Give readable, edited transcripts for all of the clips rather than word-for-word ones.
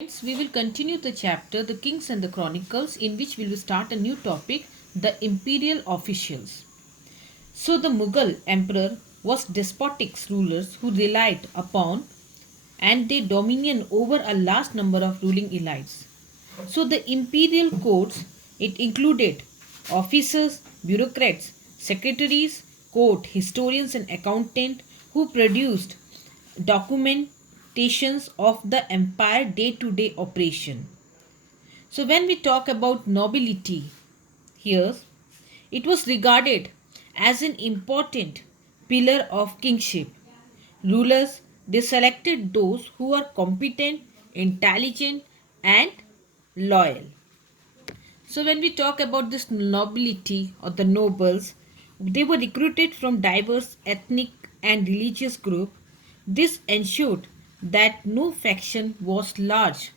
Friends, we will continue the chapter The Kings and the Chronicles, in which we will start a new topic, the imperial officials. So the Mughal emperor was despotic rulers who relied upon and their dominion over a large number of ruling elites. So the imperial courts, it included officers, bureaucrats, secretaries, court historians and accountants who produced documentations of the empire day-to-day operation. So when we talk about nobility here, it was regarded as an important pillar of kingship. Rulers, they selected those who are competent, intelligent, and loyal. So when we talk about this nobility or the nobles, they were recruited from diverse ethnic and religious groups. This ensured that no faction was large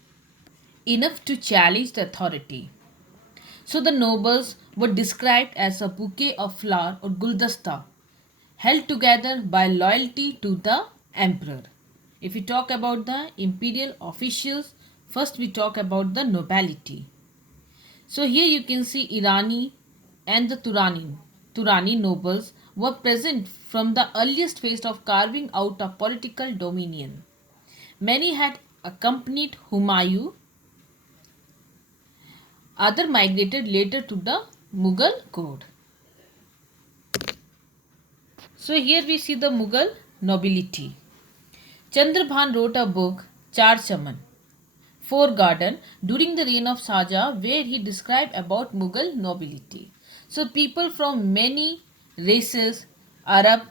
enough to challenge the authority. So the nobles were described as a bouquet of flower or guldasta, held together by loyalty to the emperor. If we talk about the imperial officials, first we talk about the nobility. So here you can see Irani and the Turani nobles were present from the earliest phase of carving out a political dominion. Many had accompanied Humayun, other migrated later to the Mughal court. So here we see the Mughal nobility. Chandrabhan wrote a book, Char Chaman, Four Garden, during the reign of Shahjahan, where he described about Mughal nobility. So people from many races, Arab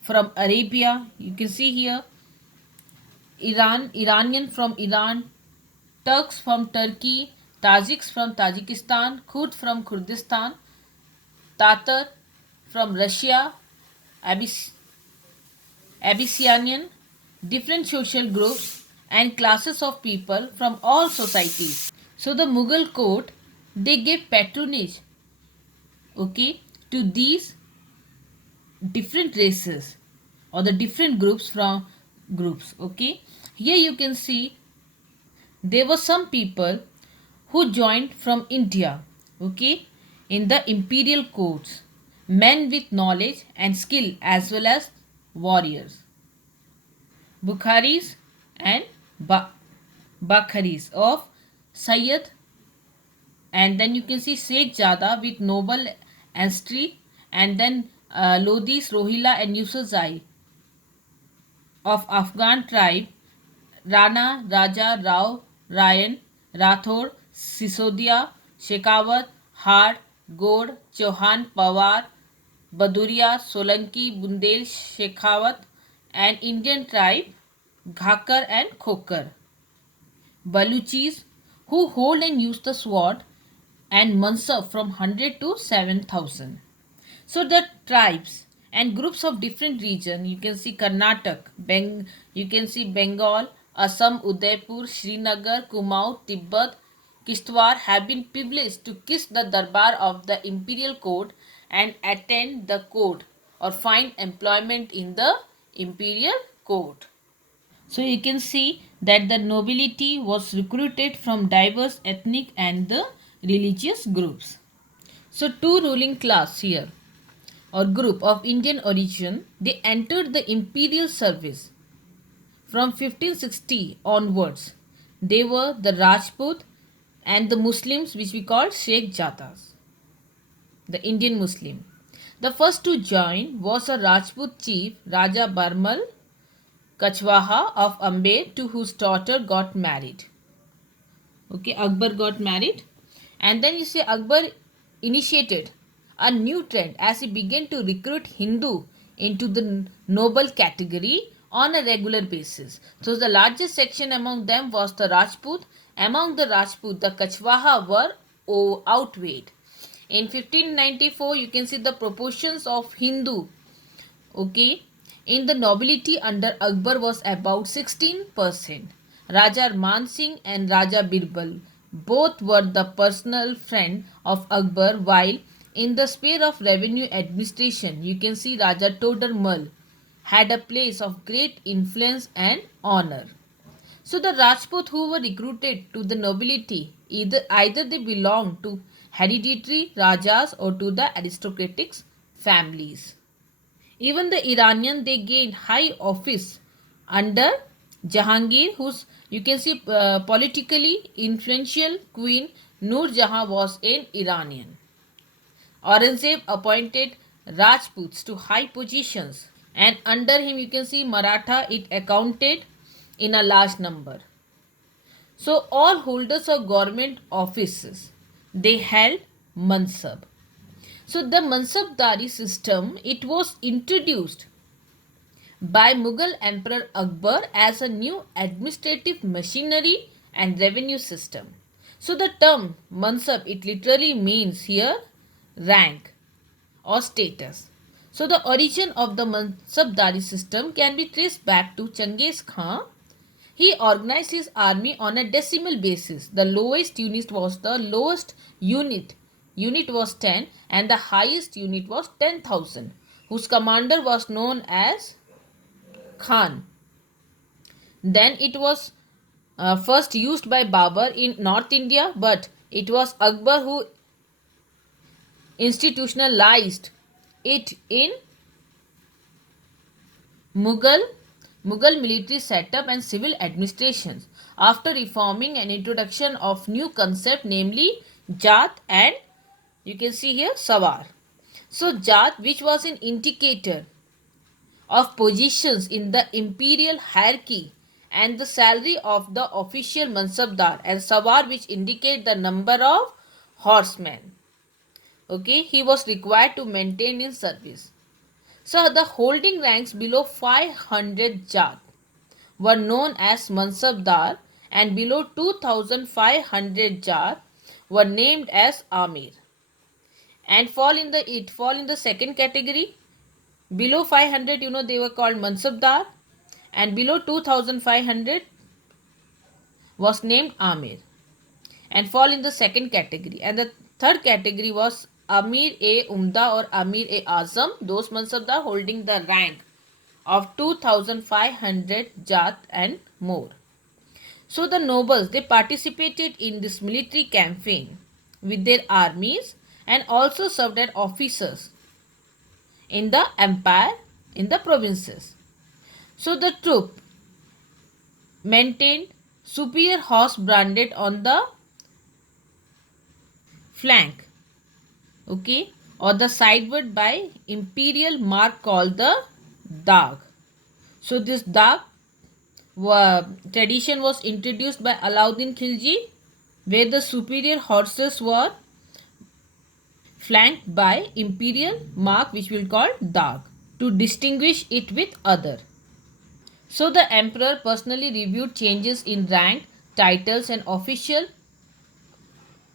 from Arabia, you can see here, Iranian from Iran, Turks from Turkey, Tajiks from Tajikistan, Kurd from Kurdistan, Tatar from Russia, Abyssinian, different social groups and classes of people from all societies. So the Mughal court, they gave patronage, okay, to these different races or the different groups from groups. Okay, here you can see there were some people who joined from India, okay, in the imperial courts, men with knowledge and skill as well as warriors. Bukharis and Bakharis of Sayyid, and then you can see Sheikh Jada with noble ancestry, and then Lodis, Rohilla and Yusufzai of Afghan tribe, Rana, Raja, Rao, Ryan, Rathod, Sisodia, Shekhawat, Hard, Gode, Chauhan, Pawar, Baduria, Solanki, Bundel, Shekhawat, and Indian tribe, Ghakar and Khokar. Baluchis, who hold and use the sword, and Mansab from 100 to 7,000. So the tribes and groups of different region, you can see Karnataka, you can see Bengal, Assam, Udaipur, Srinagar, Kumaon, Tibet, Kishtwar have been privileged to kiss the darbar of the imperial court and attend the court or find employment in the imperial court. So you can see that the nobility was recruited from diverse ethnic and the religious groups. So two ruling class here or group of Indian origin, they entered the imperial service from 1560 onwards. They were the Rajput and the Muslims, which we call Sheikh Jatas, the Indian Muslim. The first to join was a Rajput chief, Raja Barmal Kachwaha of Amber, to whose daughter got married. Okay, Akbar got married, and then you see Akbar initiated a new trend as he began to recruit Hindu into the noble category on a regular basis. So the largest section among them was the Rajput. Among the Rajput, the Kachwaha were outweighed. In 1594, you can see the proportions of Hindu, okay, in the nobility under Akbar was about 16%. Raja Man Singh and Raja Birbal both were the personal friend of Akbar, while in the sphere of revenue administration, you can see Raja Todar Mal had a place of great influence and honor. So the Rajput who were recruited to the nobility, either they belonged to hereditary Rajas or to the aristocratic families. Even the Iranian, they gained high office under Jahangir, whose you can see politically influential queen Nur Jahan was an Iranian. Aurangzeb appointed Rajputs to high positions, and under him you can see Maratha, it accounted in a large number. So all holders of government offices, they held mansab. So the mansabdari system, it was introduced by Mughal Emperor Akbar as a new administrative machinery and revenue system. So the term mansab, it literally means here rank or status. So the origin of the mansabdari system can be traced back to Genghis Khan. He organized his army on a decimal basis. The lowest unit was 10, and the highest unit was 10,000, whose commander was known as Khan. Then it was first used by Babur in North India, but it was Akbar who institutionalized it in Mughal military setup and civil administrations after reforming and introduction of new concept, namely Jat and you can see here Sawar. So Jat, which was an indicator of positions in the imperial hierarchy and the salary of the official mansabdar, and Sawar, which indicate the number of horsemen, okay, he was required to maintain in service. So the holding ranks below 500 Jat were known as mansabdar, and below 2500 Jat were named as Amir, and fall in the second category. Below 500, they were called mansabdar, and below 2500 was named Amir, and fall in the second category. And the third category was Amir e Umda or Amir e Azam, those mansabdar holding the rank of 2500 Jat and more. So the nobles, they participated in this military campaign with their armies and also served as officers in the empire, in the provinces. So the troop maintained superior horse branded on the flank, okay, or the sideward by imperial mark called the dag. So this dag tradition was introduced by Alauddin Khilji, where the superior horses were flanked by imperial mark, which we'll call dag, to distinguish it with other. So the emperor personally reviewed changes in rank, titles and official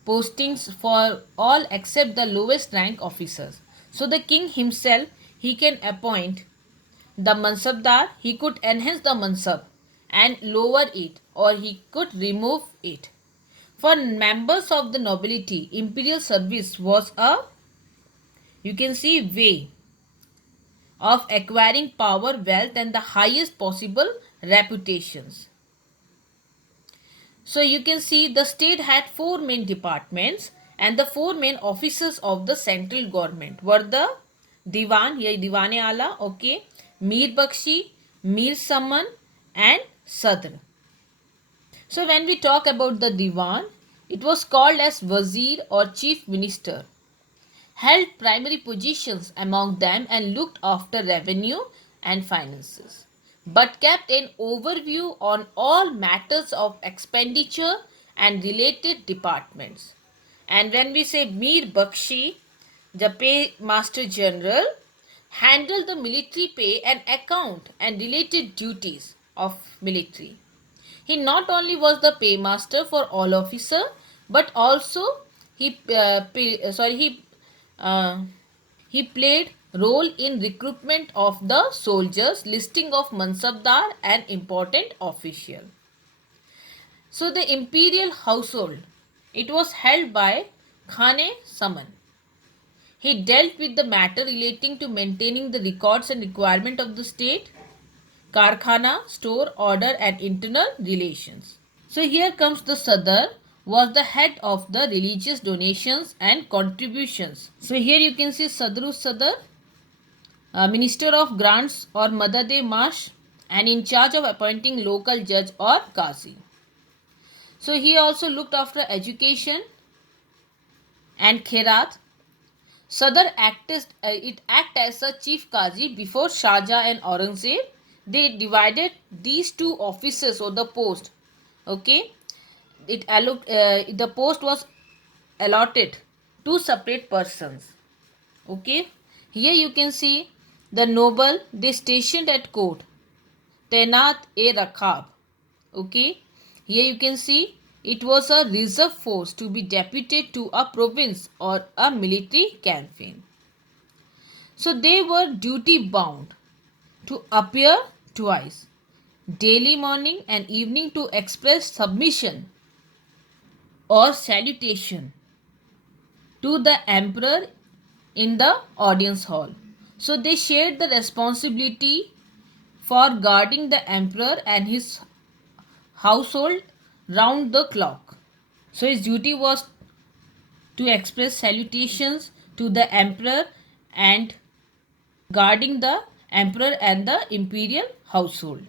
postings for all except the lowest rank officers. So the king himself, he can appoint the mansabdar, he could enhance the mansab and lower it, or he could remove it. For members of the nobility, imperial service was a, you can see, way of acquiring power, wealth and the highest possible reputations. So you can see the state had four main departments, and the four main officers of the central government were the Diwan, here Diwane Ala, okay, Mir Bakshi, Mir Saman and Sadr. So when we talk about the Diwan, it was called as Wazir or Chief Minister, held primary positions among them and looked after revenue and finances, but kept an overview on all matters of expenditure and related departments. And when we say Mir Bakshi, the Paymaster General, handled the military pay and account and related duties of military. He not only was the paymaster for all officer, but also he he played role in recruitment of the soldiers, listing of mansabdar and important official. So the imperial household, it was held by Khane Saman. He dealt with the matter relating to maintaining the records and requirement of the state, Karkhana, store, order, and internal relations. So here comes the Sadar, was the head of the religious donations and contributions. So here you can see Sadru Sadar, Minister of Grants or Madade Mash, and in charge of appointing local judge or Qazi. So he also looked after education and Khairat. Sadr acted as a chief Qazi before Shah Jahan and Aurangzeb. They divided these two offices or the post. Okay, the post was allotted to separate persons. Okay, here you can see the noble they stationed at court. Tenat e Rakhab. Okay, here you can see it was a reserve force to be deputed to a province or a military campaign. So they were duty bound to appear twice, daily morning and evening, to express submission or salutation to the emperor in the audience hall. So they shared the responsibility for guarding the emperor and his household round the clock. So his duty was to express salutations to the emperor and guarding the emperor and the imperial household.